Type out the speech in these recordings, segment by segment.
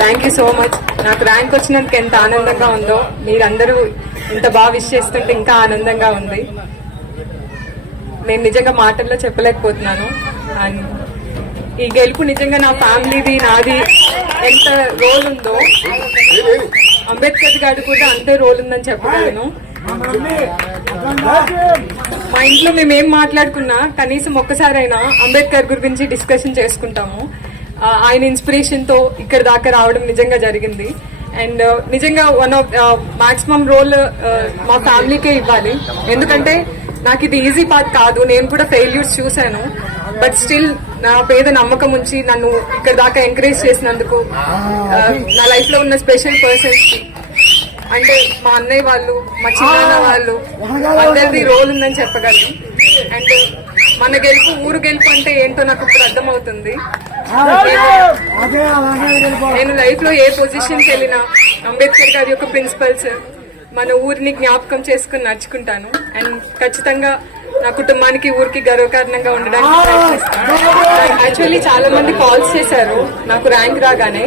Thank you so much. నాకు rank వచ్చినందుకు ఎంత ఆనందంగా ఉందో, మీరందరూ ఇంత బాగా విష్ చేస్తుంటే ఇంకా ఆనందంగా ఉంది. నేను నిజంగా మాటల్లో చెప్పలేకపోతున్నాను. అండ్ ఈ గెలుపు నిజంగా నా ఫ్యామిలీది, నాది ఎంత రోల్ ఉందో, అంబేద్కర్ గారు కూడా అంతే రోల్ ఉందని చెప్పగలను. మా ఇంట్లో మేము ఏం మాట్లాడుకున్నా కనీసం ఒక్కసారైనా అంబేద్కర్ గురించి డిస్కషన్ చేసుకుంటాము. ఆయన ఇన్స్పిరేషన్ తో ఇక్కడ దాకా రావడం నిజంగా జరిగింది. అండ్ నిజంగా వన్ ఆఫ్ మాక్సిమం రోల్ మా ఫ్యామిలీకే ఇవ్వాలి. ఎందుకంటే నాకు ఇది ఈజీ పాత్ కాదు, నేను కూడా ఫెయిల్యూర్స్ చూశాను. బట్ స్టిల్ నా పేద నమ్మకం ఉంచి నన్ను ఇక్కడ దాకా ఎంకరేజ్ చేసినందుకు నా లైఫ్ లో ఉన్న స్పెషల్ పర్సన్స్ కి, అంటే మా అన్నయ్య వాళ్ళు, మా చిన్న వాళ్ళు, అందరిది రోల్ ఉందని చెప్పగలను. అండ్ మన గెలుపు, ఊరు గెలుపు అంటే ఏంటో నాకు ఇప్పుడు అర్థమవుతుంది. నేను లైఫ్ లో ఏ పొజిషన్ కి వెళ్ళినా అంబేద్కర్ గారి యొక్క ప్రిన్సిపల్స్, మన ఊరిని జ్ఞాపకం చేసుకుని నడుచుకుంటాను. అండ్ ఖచ్చితంగా నా కుటుంబానికి, ఊరికి గర్వకారణంగా ఉండడానికి ప్రయత్నిస్తాను. యాక్చువల్లీ చాలా మంది కాల్స్ చేశారు నాకు ర్యాంక్ రాగానే.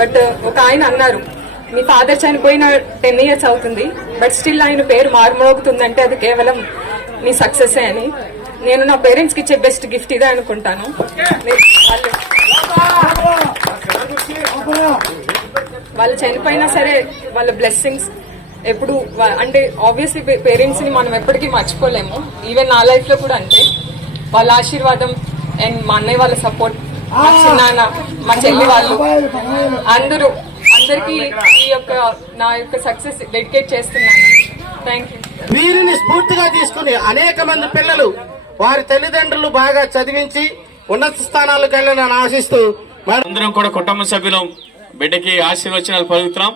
బట్ ఒక ఆయన అన్నారు, మీ ఫాదర్ చనిపోయిన 10 years అవుతుంది, బట్ స్టిల్ ఆయన పేరు మారుమోగుతుందంటే అది కేవలం నీ సక్సెస్ అని. నేను నా పేరెంట్స్ కి ఇచ్చే బెస్ట్ గిఫ్ట్ ఇదే అనుకుంటాను. వాళ్ళు చనిపోయినా సరే వాళ్ళ బ్లెస్సింగ్స్ ఎప్పుడు, అంటే ఆబ్వియస్లీ పేరెంట్స్ ని మనం ఎప్పటికీ మర్చిపోలేము. ఈవెన్ నా లైఫ్ లో కూడా అంతే. వాళ్ళ ఆశీర్వాదం అండ్ మా అన్నయ్య వాళ్ళ సపోర్ట్, మా చిన్నాన్న, మా చెల్లి వాళ్ళు అందరికీ ఈ యొక్క నా యొక్క సక్సెస్ డెడికేట్ చేస్తున్నాను. Thank you. వీరిని స్ఫూర్తిగా తీసుకుని అనేక మంది పిల్లలు వారి తల్లిదండ్రులు బాగా చదివించి ఉన్నత స్థానాలకు వెళ్ళాలని ఆశిస్తూ అందరం కూడా కుటుంబ సభ్యులు బిడ్డకి ఆశీర్వచనాలు పలుకుతున్నాం.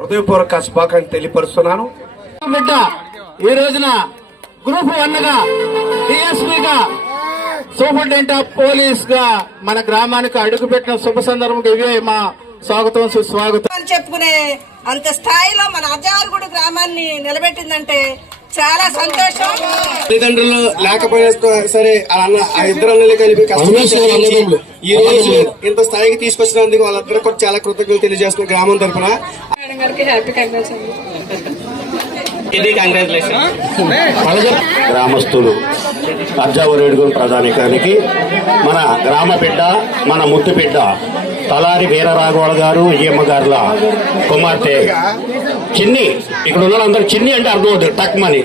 హృదయపూర్వక శుభాకాంక్షలు తెలియపరుస్తున్నాను. బిడ్డ ఈ రోజున గ్రూప్ 1 గా, డిఎస్పీగా, సూపరింటెండెంట్ ఆఫ్ పోలీస్ గా మన గ్రామానికి అడుగుపెట్టిన శుభ సందర్భంగా ఇవే మా స్వాగతం, సుస్వాగతం చెప్పుకునే అంత స్థాయిలో మన అజారుగుడు గ్రామాన్ని నిలబెట్టిందంటే చాలా సంతోషం. తల్లిదండ్రులు లేకపోయినా సరే ఆ ఇద్దరు అన్నలు కలిపి కష్టపడి ఈ రోజు ఇంత స్థాయికి తీసుకొచ్చినందుకు వాళ్ళందరూ కూడా చాలా కృతజ్ఞతలు తెలియజేస్తున్న గ్రామం తరఫున. గ్రామస్తులు అర్జావరేడుగుల ప్రధానికానికి మన గ్రామ బిడ్డ, మన ముద్దు బిడ్డ తలారి వీరరాఘవల గారు, విజయమ్మ గారుల కుమార్తె చిన్ని. ఇక్కడ ఉన్న అందరూ చిన్ని అంటే అర్థం అవుతుంది టక్మని.